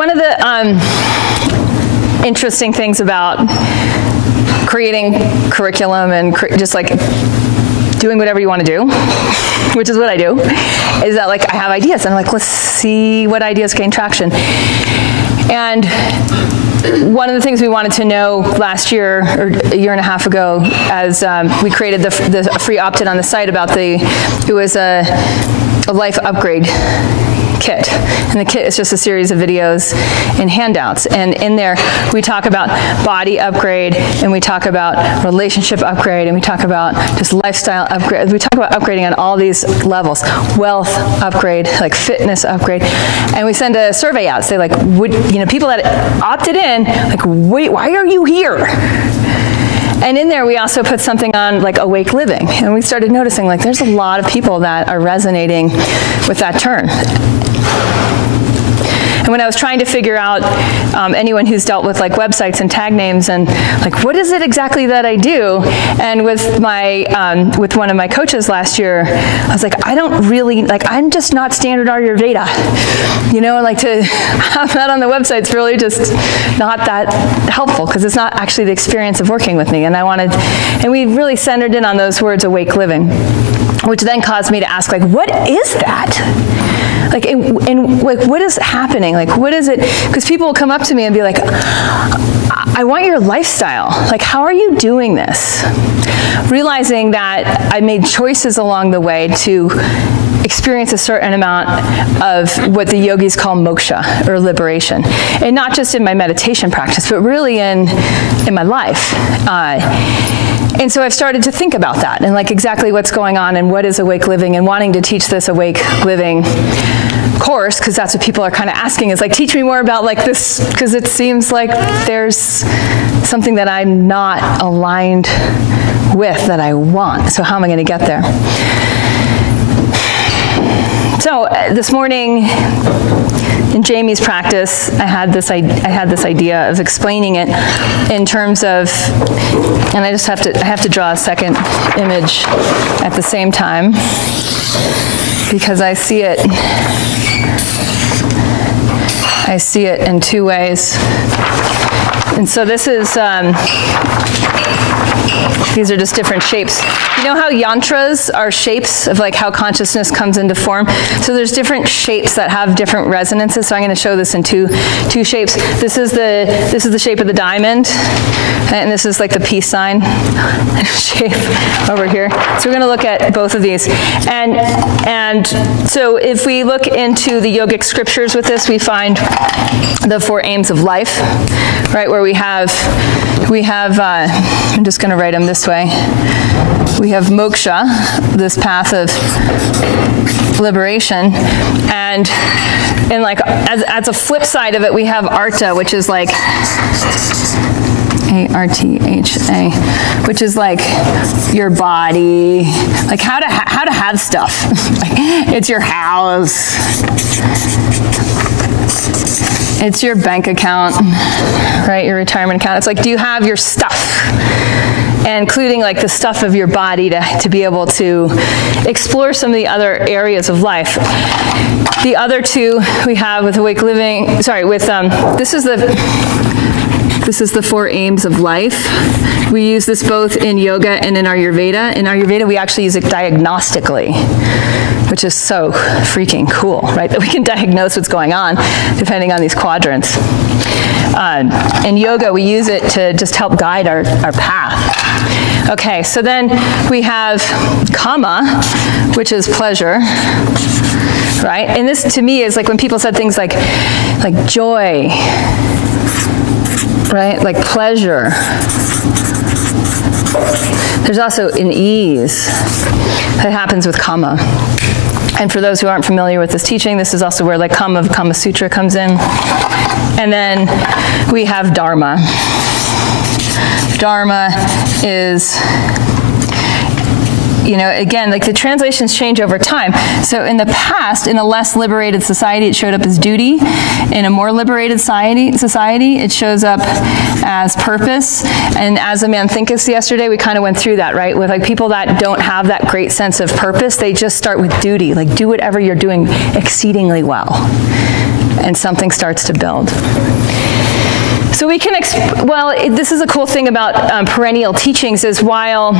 one of the interesting things about creating curriculum and just like doing whatever you want to do, which is what I do, is that like I have ideas and I'm like, let's see what ideas gain traction. And one of the things we wanted to know last year, or a year and a half ago, as we created the free opt-in on the site about it was a life upgrade kit. And the kit is just a series of videos and handouts. And in there, we talk about body upgrade, and we talk about relationship upgrade, and we talk about just lifestyle upgrade. We talk about upgrading on all these levels. Wealth upgrade, like fitness upgrade. And we send a survey out. Say like, people that opted in, like, wait, why are you here? And in there, we also put something on like awake living. And we started noticing like there's a lot of people that are resonating with that term. And when I was trying to figure out anyone who's dealt with like websites and tag names and like what is it exactly that I do, and with my with one of my coaches last year, I was like, I don't really like, I'm just not standard Ayurveda, like to have that on the website's really just not that helpful because it's not actually the experience of working with me. And we really centered in on those words, awake living, which then caused me to ask like, what is that? Like, and like, what is happening? Like, what is it? Because people will come up to me and be like, I want your lifestyle. Like, how are you doing this? Realizing that I made choices along the way to experience a certain amount of what the yogis call moksha, or liberation. And not just in my meditation practice, but really in my life. And so I've started to think about that and like exactly what's going on and what is awake living, and wanting to teach this awake living course, because that's what people are kind of asking, is like, teach me more about like this, because it seems like there's something that I'm not aligned with that I want. So how am I going to get there? So this morning in Jamie's practice, I had this idea of explaining it in terms of, and I have to draw a second image at the same time because I see it in two ways. And so this is, these are just different shapes. You know how yantras are shapes of like how consciousness comes into form? So there's different shapes that have different resonances. So I'm going to show this in two shapes. This is the shape of the diamond, and this is like the peace sign shape over here. So we're going to look at both of these. And so if we look into the yogic scriptures with this, we find the 4 aims of life, right? Where we have I'm just going to write them this way. We have moksha, this path of liberation, and like as a flip side of it, we have artha, which is like A-R-T-H-A, which is like your body, like how to have stuff. It's your house. It's your bank account, right? Your retirement account. It's like, do you have your stuff? And including like the stuff of your body to be able to explore some of the other areas of life. The other two we have with awake living, this is the 4 aims of life. We use this both in yoga and in Ayurveda. In Ayurveda, we actually use it diagnostically, which is so freaking cool, right? That we can diagnose what's going on depending on these quadrants. In yoga, we use it to just help guide our path. Okay, so then we have kama, which is pleasure, right? And this, to me, is like when people said things like joy, right? Like pleasure. There's also an ease that happens with kama. And for those who aren't familiar with this teaching, this is also where like Kama of Kama Sutra comes in. And then we have Dharma. Dharma is, again, like the translations change over time. So in the past, in a less liberated society, it showed up as duty. In a more liberated society, it shows up as purpose. And as a man thinketh yesterday, we kind of went through that, right? With like people that don't have that great sense of purpose, they just start with duty, like do whatever you're doing exceedingly well. and something starts to build. So we can, this is a cool thing about perennial teachings is while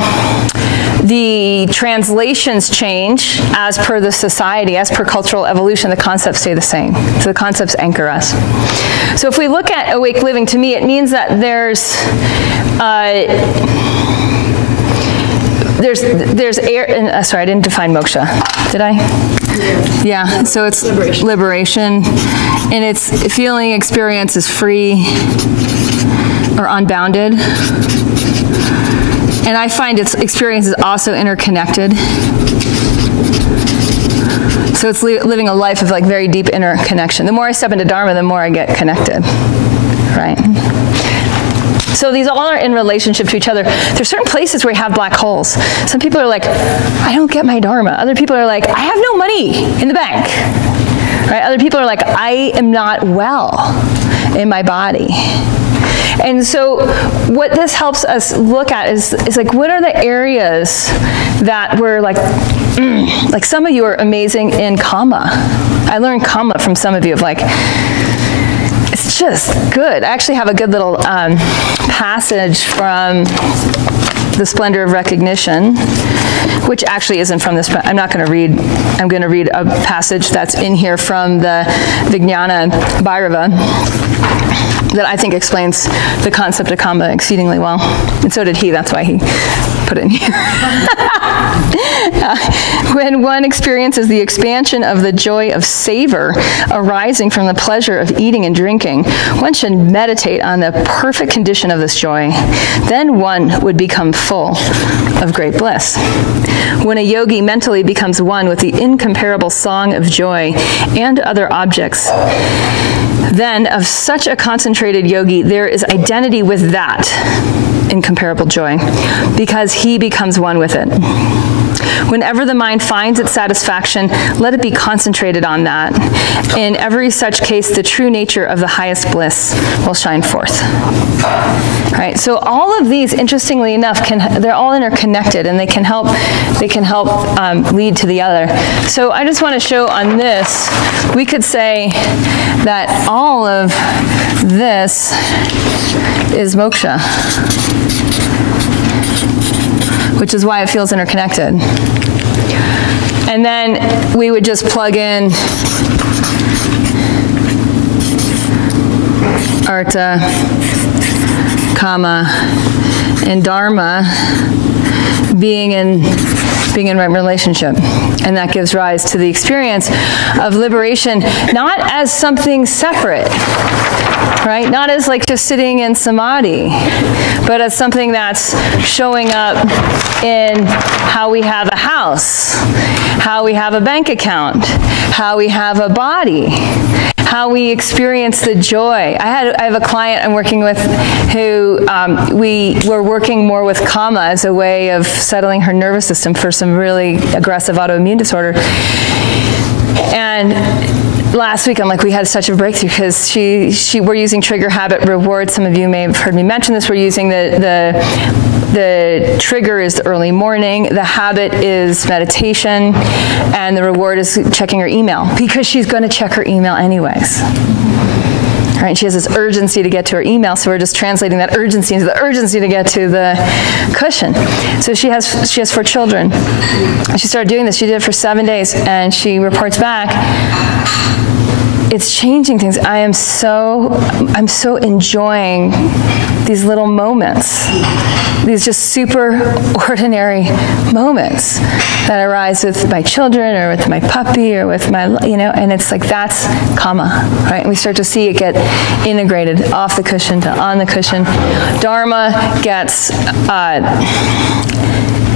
the translations change as per the society, as per cultural evolution, the concepts stay the same. So the concepts anchor us. So if we look at awake living, to me, it means that there's air, sorry, I didn't define moksha. Did I? Yeah, so it's liberation. And its feeling experience is free or unbounded. And I find its experience is also interconnected. So it's living a life of like very deep interconnection. The more I step into Dharma, the more I get connected, right? So these all are in relationship to each other. There's certain places where you have black holes. Some people are like, I don't get my Dharma. Other people are like, I have no money in the bank. Right? Other people are like, I am not well in my body. And so what this helps us look at is like, what are the areas that we're like some of you are amazing in Kama. I learned Kama from some of you of like, it's just good. I actually have a good little passage from The Splendor of Recognition, which actually isn't from this. I'm not going to read. I'm going to read a passage that's in here from the Vijnana Bhairava that I think explains the concept of Kama exceedingly well. And so did he. That's why he put it in here. When one experiences the expansion of the joy of savor arising from the pleasure of eating and drinking, one should meditate on the perfect condition of this joy. Then one would become full of great bliss. When a yogi mentally becomes one with the incomparable song of joy and other objects, then of such a concentrated yogi, there is identity with that incomparable joy, because he becomes one with it. Whenever the mind finds its satisfaction, let it be concentrated on that. In every such case, the true nature of the highest bliss will shine forth. All right, so all of these, interestingly enough, they're all interconnected, and they can help lead to the other. So I just want to show on this, we could say that all of this is moksha, which is why it feels interconnected. And then we would just plug in Artha, Kama, and Dharma being in right relationship. And that gives rise to the experience of liberation, not as something separate, right? Not as like just sitting in samadhi, but as something that's showing up in how we have a house, how we have a bank account, how we have a body, how we experience the joy. I have a client I'm working with who we were working more with Kama as a way of settling her nervous system for some really aggressive autoimmune disorder. And last week, I'm like, we had such a breakthrough because we're using trigger, habit, reward. Some of you may have heard me mention this. We're using the trigger is the early morning, the habit is meditation, and the reward is checking her email, because she's going to check her email anyways. All right, she has this urgency to get to her email, so we're just translating that urgency into the urgency to get to the cushion. So she has 4 children. She started doing this. She did it for 7 days, and she reports back, it's changing things. I'm so enjoying these little moments, these just super ordinary moments that arise with my children or with my puppy or with my, and it's like, that's Kama, right? And we start to see it get integrated off the cushion to on the cushion. Dharma gets,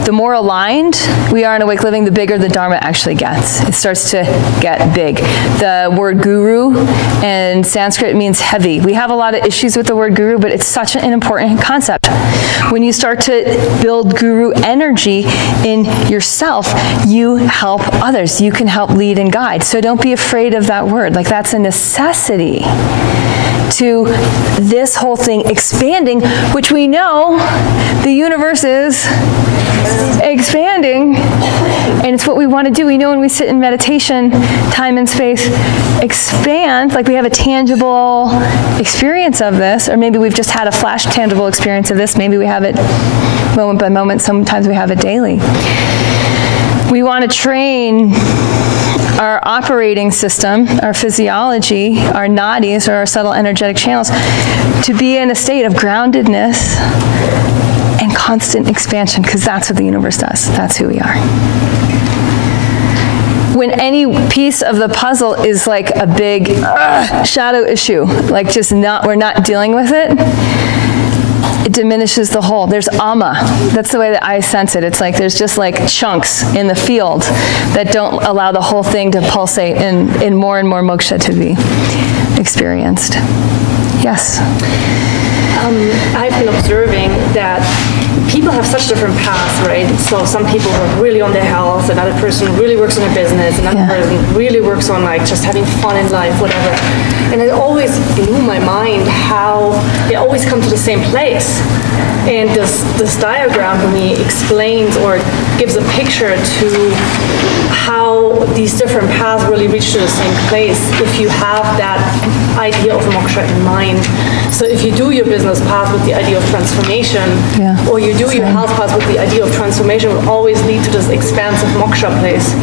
the more aligned we are in awake living, the bigger the Dharma actually gets. It starts to get big. The word guru in Sanskrit means heavy. We have a lot of issues with the word guru, but it's such an important concept. When you start to build guru energy in yourself, you help others. You can help lead and guide. So don't be afraid of that word. Like, that's a necessity to this whole thing expanding, which we know the universe is expanding. And it's what we want to do. We know when we sit in meditation, time and space expand, like we have a tangible experience of this, or maybe we've just had a flash tangible experience of this. Maybe we have it moment by moment. Sometimes we have it daily. We want to train our operating system, our physiology, our nadis, or our subtle energetic channels, to be in a state of groundedness and constant expansion, because that's what the universe does. That's who we are. When any piece of the puzzle is like a big shadow issue, like just we're not dealing with it, it diminishes the whole. There's amma. That's the way that I sense it. It's like there's just like chunks in the field that don't allow the whole thing to pulsate in more and more moksha to be experienced. Yes? I've been observing that people have such different paths, right? So some people work really on their health, another person really works on their business, another person really works on like just having fun in life, whatever. And it always blew my mind how they always come to the same place. And this diagram for me explains or gives a picture to how these different paths really reach to the same place if you have that idea of moksha in mind. So if you do your business path with the idea of transformation, or you do your health path with the idea of transformation, will always lead to this expansive moksha place.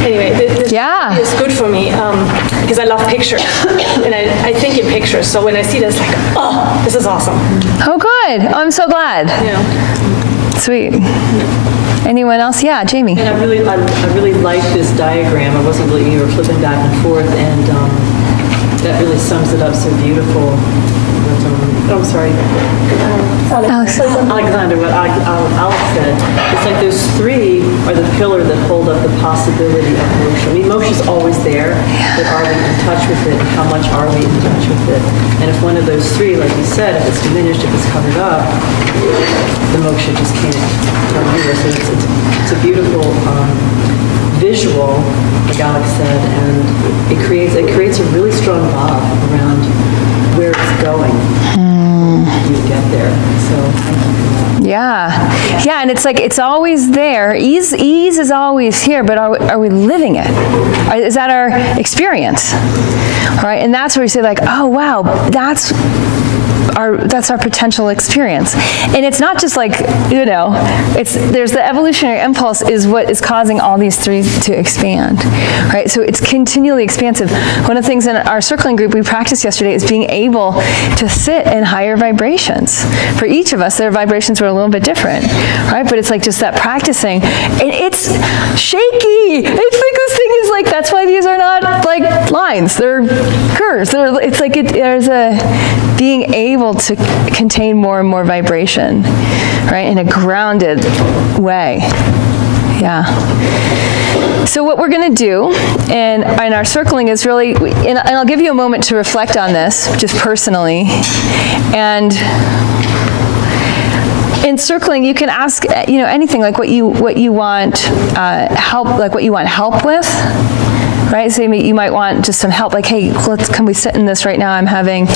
Anyway, this is good for me because I love pictures, and I think in pictures. So when I see this, like, oh, this is awesome. Oh, good. I'm so glad. Yeah. Sweet. Anyone else? Yeah, Jamie. And I really like this diagram. I wasn't really, you were flipping back and forth, and that really sums it up so beautiful. I'm sorry. Alexander, what Alex said, it's like those three are the pillar that hold up the possibility of moksha. I mean, moksha is always there, but are we in touch with it? And how much are we in touch with it? And if one of those three, like you said, if it's diminished, if it's covered up, the moksha just can't come either. So it's a beautiful visual, like Alex said, and it creates a really strong vibe around where it's going. You get there. So yeah, and it's like it's always there. Ease is always here, but are we living it? Is that our experience? All right, and that's where you say like, oh wow, that's our potential experience. And it's not just like, there's the evolutionary impulse is what is causing all these three to expand, right? So it's continually expansive. One of the things in our circling group we practiced yesterday is being able to sit in higher vibrations. For each of us, their vibrations were a little bit different, right? But it's like just that practicing. And it's shaky. It's like this thing is like, that's why these are not like lines. They're curves. It's like there's a being able to contain more and more vibration, right, in a grounded way. Yeah. So what we're going to do in our circling is really, and I'll give you a moment to reflect on this, just personally. And in circling, you can ask, anything like what you want help with. Right, so you might want just some help, like, hey, can we sit in this right now? I'm having,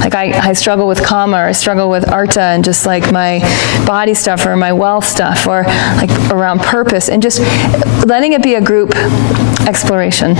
like, I struggle with karma, or I struggle with artha, and just like my body stuff, or my wealth stuff, or like around purpose, and just letting it be a group exploration.